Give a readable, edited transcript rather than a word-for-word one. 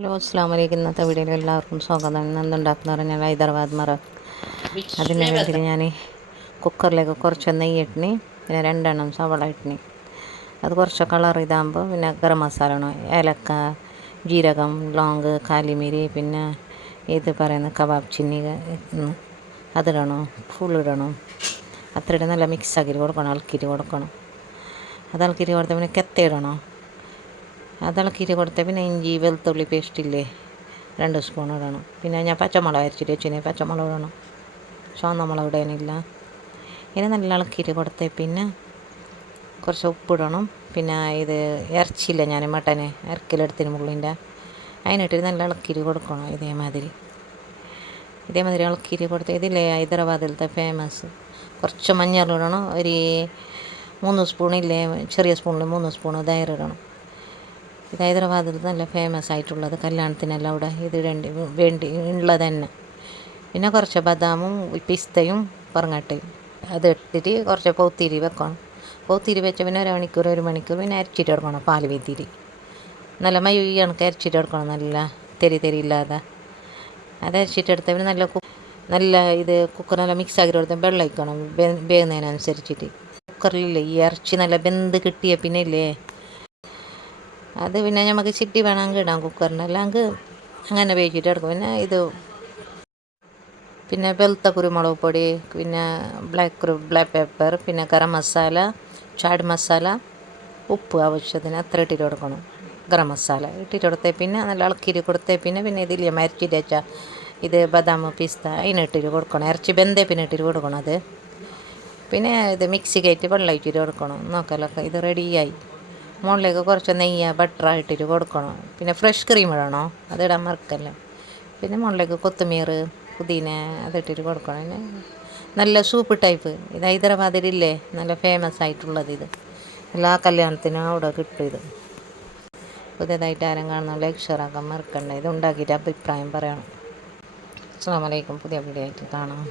Hello അസ്സാം വലൈക്കും. ഇന്നത്തെ വീഡിയോയിൽ എല്ലാവർക്കും സ്വാഗതം. ഇന്നെന്തുണ്ടാക്കുന്ന പറഞ്ഞാൽ ഹൈദരാബാദ് മറ. അതിന് വേണ്ടിയിട്ട് ഞാൻ കുക്കറിലേക്ക് കുറച്ച് നെയ്യ് ഇട്ടിന്, പിന്നെ 2 സവാള ഇട്ടിന്. അത് കുറച്ച് കളർ ഇതാകുമ്പോൾ പിന്നെ ഗരം മസാല ഇടണം. ഏലക്ക, ജീരകം, ലോങ്, കാലിമിരി, പിന്നെ ഇത് പറയുന്ന കബാബ് ചിന്നി അതിടണം, ഫുള്ളിടണം. അത്രയിട്ട് നല്ല മിക്സാക്കിയിട്ട് കൊടുക്കണം, ഇളക്കിയിട്ട് കൊടുക്കണം. അത് ഇളക്കിയിട്ട് കൊടുത്ത പിന്നെ കെത്ത ഇടണം. അത് ഇളക്കിയിട്ട് കൊടുത്ത പിന്നെ ഇഞ്ചി വെളുത്തുള്ളി പേസ്റ്റില്ലേ 2 സ്പൂൺ ഇടണം. പിന്നെ ഞാൻ പച്ചമുളക് അരച്ചിട്ട് വെച്ചിന്, പച്ചമുളക് ഇടണം, ചുവന്ന മുളക് ഇടാനില്ല. ഇനി നല്ല ഇളക്കിയിട്ട് കൊടുത്ത പിന്നെ കുറച്ച് ഉപ്പിടണം. പിന്നെ ഇത് ഇറച്ചിയില്ല, ഞാൻ മട്ടന് അരക്കിലെടുത്തിന് മുള്ളിൻ്റെ അതിനിട്ട് നല്ല ഇളക്കിയിട്ട് കൊടുക്കണം. ഇതേമാതിരി ഇളക്കിയിട്ട് കൊടുത്ത് ഇതില്ലേ ഹൈദരാബാദിലത്തെ ഫേമസ്. കുറച്ച് മഞ്ഞളിടണം, ഒരു 3 സ്പൂണില്ലേ, ചെറിയ സ്പൂണിൽ 3 സ്പൂൺ തൈരിടണം. ഇത് ഹൈദരാബാദിൽ നല്ല ഫേമസ് ആയിട്ടുള്ളത്, കല്യാണത്തിനെല്ലാം അവിടെ ഇത് വേണ്ടി ഉള്ളത് തന്നെ. പിന്നെ കുറച്ച് ബദാമും പിസ്തയും പറങ്ങട്ടയും അത് ഇട്ടിട്ട് കുറച്ച് പൗത്തിരി വെക്കണം. പൗത്തിരി വെച്ച പിന്നെ 1 മണിക്കൂർ പിന്നെ അരച്ചിട്ട് എടുക്കണം. പാൽ വീത്തിരി നല്ല മൈ കണക്ക് അരച്ചിട്ട് എടുക്കണം, നല്ല തെരി ഇല്ലാതെ. അത് അരച്ചിട്ടെടുത്ത പിന്നെ നല്ല ഇത് കുക്കർ നല്ല മിക്സ് ആക്കിയിട്ട് കൊടുത്താൽ വെള്ളം ഒഴിക്കണം വേകുന്നതിനനുസരിച്ചിട്ട്. കുക്കറിലില്ലേ ഈ ഇറച്ചി നല്ല വെന്ത് കിട്ടിയ പിന്നെ ഇല്ലേ അത് പിന്നെ നമുക്ക് ചിട്ടി വേണമെങ്കിൽ ഇടാം കുക്കറിന്, അല്ലെങ്കിൽ അങ്ങനെ വേവിച്ചിട്ട് എടുക്കും. പിന്നെ വെളുത്ത കുരുമുളക് പൊടി, പിന്നെ ബ്ലാക്ക് പെപ്പർ, പിന്നെ ഗരം മസാല, ചാട് മസാല, ഉപ്പ് ആവശ്യത്തിന് അത്ര ഇട്ടിട്ട് കൊടുക്കണം. ഗരം മസാല ഇട്ടിട്ട് കൊടുത്തേ പിന്നെ നല്ല ഇളക്കിയിട്ട് കൊടുത്തേ പിന്നെ ഇതില്ലേ മരിച്ചിട്ട് വെച്ചാൽ ഇത് ബദാം പിസ്ത അതിനിട്ടിട്ട് കൊടുക്കണം. ഇറച്ചി വെന്തേ പിന്നെ ഇട്ടിട്ട് കൊടുക്കണം. അത് പിന്നെ ഇത് മിക്സി കയറ്റി വെള്ളം ഒഴിച്ചിട്ട് കൊടുക്കണം. നോക്കലൊക്കെ ഇത് റെഡിയായി. മുകളിലേക്ക് കുറച്ച് നെയ്യ് ബട്ടറായിട്ടിട്ട് കൊടുക്കണം. പിന്നെ ഫ്രഷ് ക്രീം ഇടണോ, അതിടാൻ മറക്കല്ലേ. പിന്നെ മുകളിലേക്ക് കൊത്തമീർ, പുതിന അതിട്ടിട്ട് കൊടുക്കണം. പിന്നെ നല്ല സൂപ്പ് ടൈപ്പ്. ഇത് ഹൈദരാബാദിലില്ലേ നല്ല ഫേമസ് ആയിട്ടുള്ളത്. ഇത് എല്ലാ കല്യാണത്തിനും അവിടെ കിട്ടും. ഇത് പുതിയതായിട്ട് ആരും കാണുന്ന ലൈക്ക് ഷെയറാക്കാൻ മറക്കണ്ട. ഇത് ഉണ്ടാക്കിയിട്ട് അഭിപ്രായം പറയണം. അസ്സലാമു അലൈക്കും. പുതിയ വീഡിയോ ആയിട്ട് കാണാം.